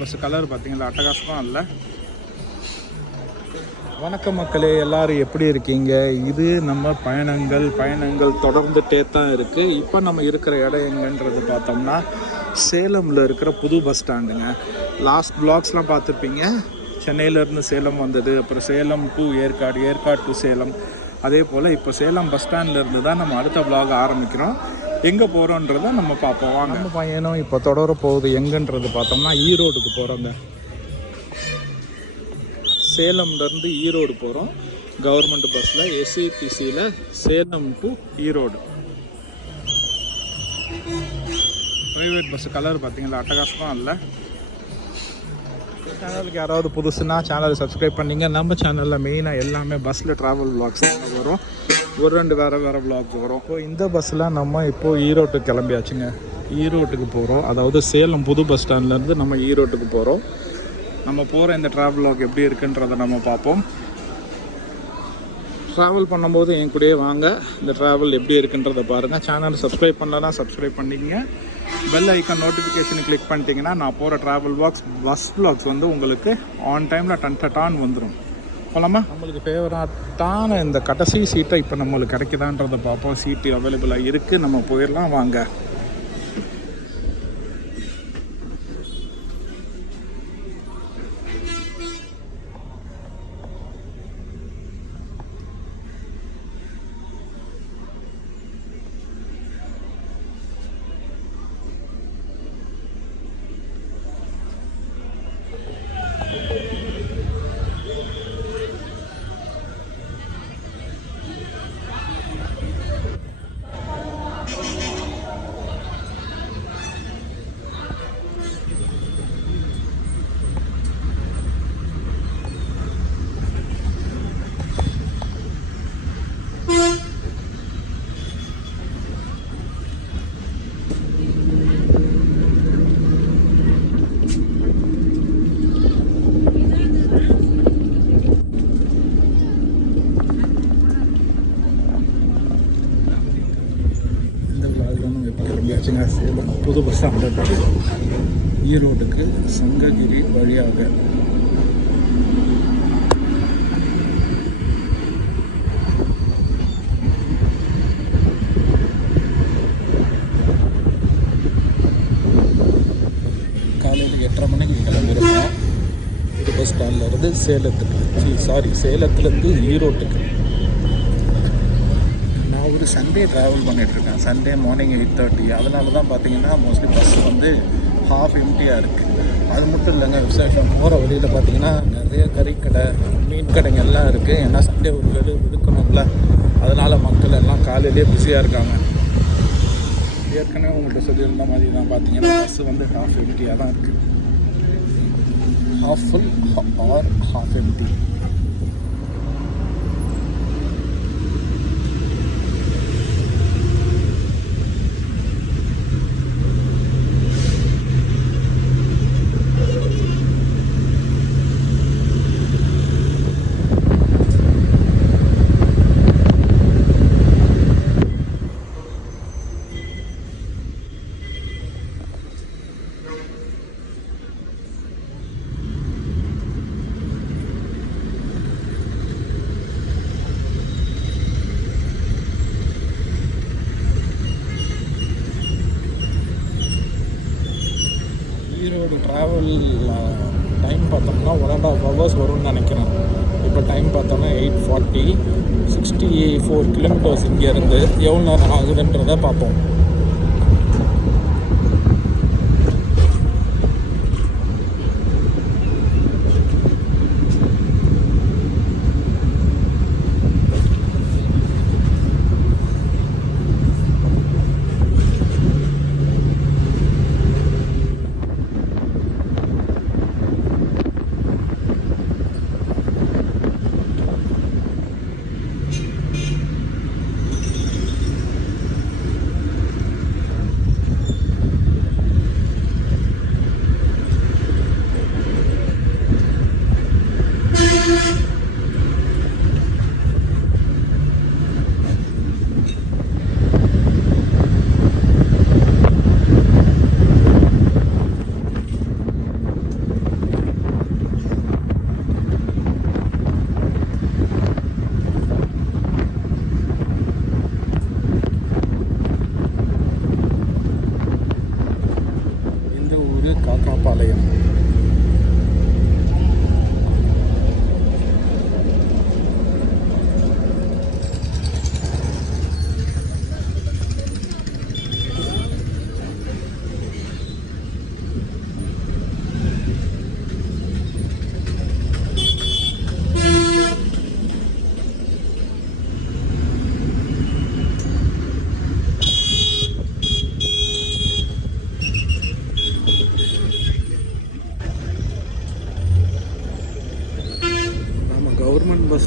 Bus colour பார்த்தீங்களா, அட்டகாசமாக இல்லை. வணக்கம் மக்களே, எல்லோரும் எப்படி இருக்கீங்க? இது நம்ம பயணங்கள் தொடர்ந்துட்டே தான் இருக்குது. இப்போ நம்ம இருக்கிற இடம் எங்கன்றது பார்த்தோம்னா சேலமில் இருக்கிற புது பஸ் ஸ்டாண்டுங்க. லாஸ்ட் பிளாக்ஸ்லாம் பார்த்துருப்பீங்க. சென்னையிலேருந்து சேலம் வந்தது, அப்புறம் சேலம் டு ஏற்காடு டு சேலம். அதே போல் இப்போ சேலம் பஸ் ஸ்டாண்ட்லேருந்து தான் நம்ம அடுத்த பிளாக் ஆரம்பிக்கிறோம். எங்கே போகிறோன்றதை நம்ம பார்ப்போம் வாங்க. நம்ம பையனும் இப்போ தொடர போகுது. எங்கன்றது பார்த்தோம்னா ஈரோடுக்கு போகிறோங்க. சேலம்லேருந்து ஈரோடு போகிறோம் கவர்மெண்ட் பஸ்ஸில், எஸ்சிடிசியில் Salem to Erode. Private bus colour பார்த்தீங்களா, அட்டகாசமாக இல்லை. சேனலுக்கு யாராவது புதுசுன்னா சேனலை சப்ஸ்கிரைப் பண்ணிங்க. நம்ம சேனலில் மெயினாக எல்லாமே பஸ்ஸில் ட்ராவல் விளாக்ஸ் வரும், ஒரு ரெண்டு வேறு விளாக்ஸ் வரும். இப்போ இந்த பஸ்ஸில் நம்ம இப்போது ஈரோட்டுக்கு கிளம்பியாச்சுங்க. ஈரோட்டுக்கு போகிறோம், அதாவது சேலம் புது பஸ் ஸ்டாண்ட்லேருந்து நம்ம ஈரோட்டுக்கு போகிறோம். நம்ம போகிற இந்த ட்ராவல் விளாக் எப்படி இருக்குன்றதை நம்ம பார்ப்போம். ட்ராவல் பண்ணும்போது என் கூடயே வாங்க, இந்த ட்ராவல் எப்படி இருக்குன்றதை பாருங்கள். சேனல் சப்ஸ்கிரைப் பண்ணலன்னா சப்ஸ்கிரைப் பண்ணிக்கங்க. பெல் ஐக்கான் நோட்டிஃபிகேஷன் கிளிக் பண்ணிட்டீங்கன்னா நான் போகிற ட்ராவல் விளாக்ஸ், பஸ் விளாக்ஸ் வந்து உங்களுக்கு ஆன் டைமில் டன் வந்துடும். போலாமா? நம்மளுக்கு ஃபேவரட்டான இந்த கடைசி சீட்டை இப்போ நம்மளுக்கு கிடைக்குதான்றதை பார்ப்போம். சீட்டு அவைலபிளாக இருக்குது, நம்ம போயிடலாம் வாங்க. சேலம் புது பஸ் ஸ்டாண்டு ஈரோடுக்கு சங்ககிரி வழியாக. காலையில் 8:30 மணிக்கு கிளம்பிருக்கோம் புது பஸ் ஸ்டாண்ட்லேருந்து சேலத்துலேருந்து ஈரோட்டுக்கு. ஒரு சண்டே ட்ராவல் பண்ணிகிட்ருக்கேன், சண்டே மார்னிங் 8:30. அதனால தான் பார்த்தீங்கன்னா மோஸ்ட்லி பஸ் வந்து ஹாஃப் எம்டியாக இருக்குது. அது மட்டும் இல்லைங்க, விசேஷம் போகிற வழியில் பார்த்தீங்கன்னா நிறைய கறிக்கடை, மீன் கடைங்க எல்லாம் இருக்குது. ஏன்னா சண்டே ஒரு வேலை இருக்கணும்ல, அதனால் மக்கள் எல்லாம் காலையிலே பிஸியாக இருக்காங்க. ஏற்கனவே உங்கள்கிட்ட சொல்லியிருந்த மாதிரி தான் பார்த்தீங்கன்னா பஸ்ஸு வந்து ஹாஃப் எம்டியாக தான் இருக்குது. Half full or half empty. Erode travel time பார்த்தோம்னா 1.5 hours வரும்னு நினைக்கிறேன். இப்போ டைம் பார்த்தோம்னா 8:40, 64 கிலோமீட்டர்ஸ் இங்கேருந்து எவ்வளோ நேரம் ஆகுதுன்றதை பார்ப்போம்.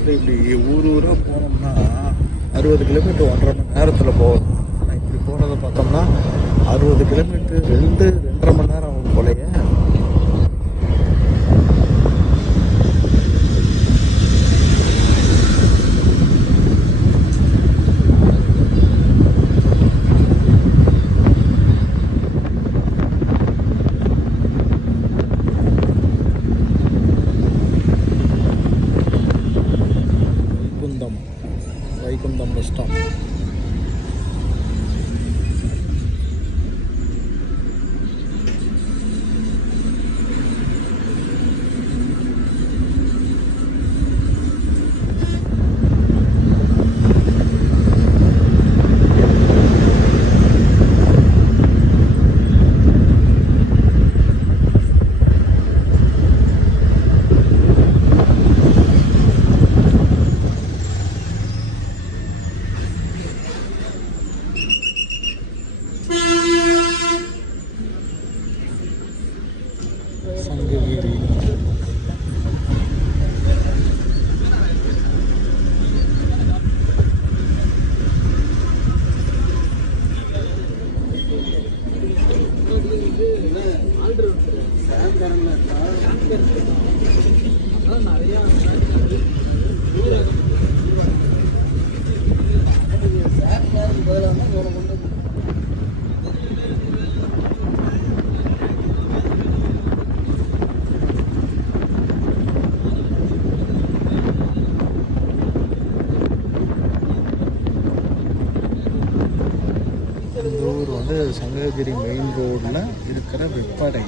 பஸ்ஸில் இப்படி ஊராக போனோம்னா 60 கிலோமீட்டர் 1.5 மணி நேரத்தில் போகலாம். ஆனால் இப்படி போகிறத பார்த்தோம்னா 60 கிலோமீட்டர் 2.5 மணி நேரம் ஆகும் போலையே. Vaikuntham bus stop. சங்ககிரி இந்த ஊர் வந்து சங்ககிரி மெயின் ரோடில் இருக்கிற வெப்படை.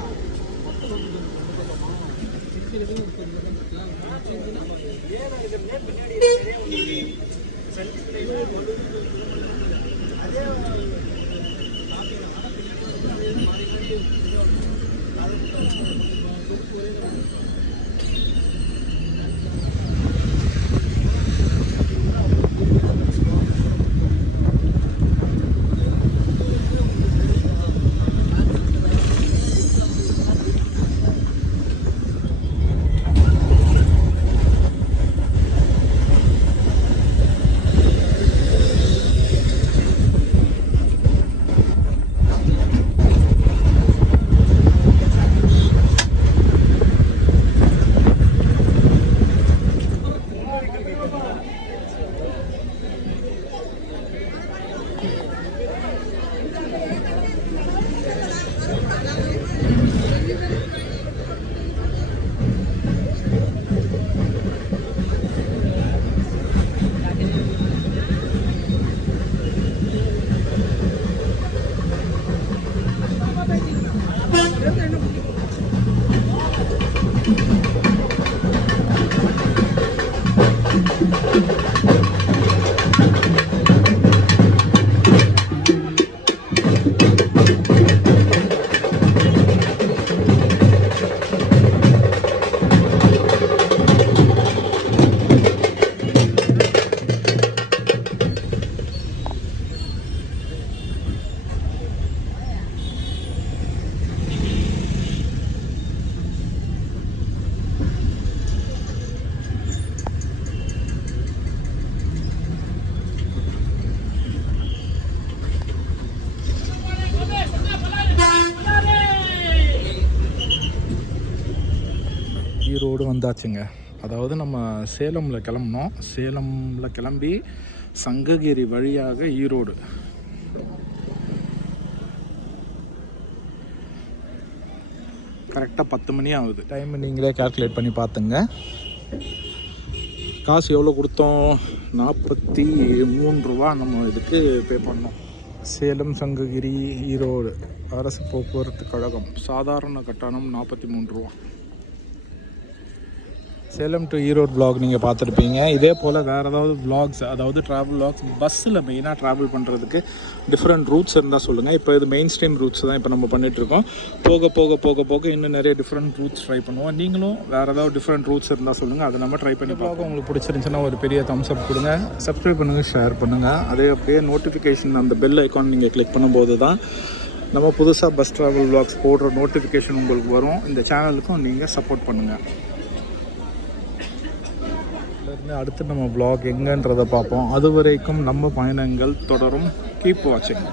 ஈரோடு வந்தாச்சுங்க. அதாவது நம்ம சேலமில் கிளம்புனோம். சேலமில் கிளம்பி சங்ககிரி வழியாக ஈரோடு. கரெக்டாக 10 மணி ஆகுது. டைம் நீங்களே கால்குலேட் பண்ணி பார்த்துங்க. காசு எவ்வளோ கொடுத்தோம்? 43 ரூபா நம்ம இதுக்கு பே பண்ணோம். சேலம் சங்ககிரி ஈரோடு அரசு போக்குவரத்து கழகம் சாதாரண கட்டணம் 43 ரூபா. சேலம் டு ஈரோடு vlog நீங்கள் பார்த்துருப்பீங்க. இதே போல் வேறு ஏதாவது vlogs, அதாவது ட்ராவல் vlogs பஸ்ஸில் மெயினாக ட்ராவல் பண்ணுறதுக்கு டிஃப்ரெண்ட் ரூட்ஸ் இருந்தால் சொல்லுங்கள். இப்போ இது மெயின் ஸ்ட்ரீம் ரூட்ஸ் தான் இப்போ நம்ம பண்ணிகிட்ருக்கோம். போக போக போக போக இன்னும் நிறைய டிஃப்ரெண்ட் ரூட்ஸ் ட்ரை பண்ணுவோம். நீங்களும் வேறு ஏதாவது டிஃப்ரெண்ட் ரூட்ஸ் இருந்தால் சொல்லுங்கள், அதை நம்ம ட்ரை பண்ணி பார்க்க. உங்களுக்கு பிடிச்சிருந்துச்சுன்னா ஒரு பெரிய தம்ஸ் அப் கொடுங்க, சப்ஸ்கிரைப் பண்ணுங்கள், ஷேர் பண்ணுங்கள். அதே அப்படியே நோட்டிஃபிகேஷன் அந்த பெல் ஐக்கான் நீங்கள் கிளிக் பண்ணும்போது தான் நம்ம புதுசாக பஸ் ட்ராவல் vlogs போடுற நோட்டிஃபிகேஷன் உங்களுக்கு வரும். இந்த சேனலுக்கும் நீங்கள் சப்போர்ட் பண்ணுங்கள். அடுத்து நம்ம vlog எங்கன்றதை பார்ப்போம். அது வரைக்கும் நம்ம பயணங்கள் தொடரும். கீப் வாட்சிங்.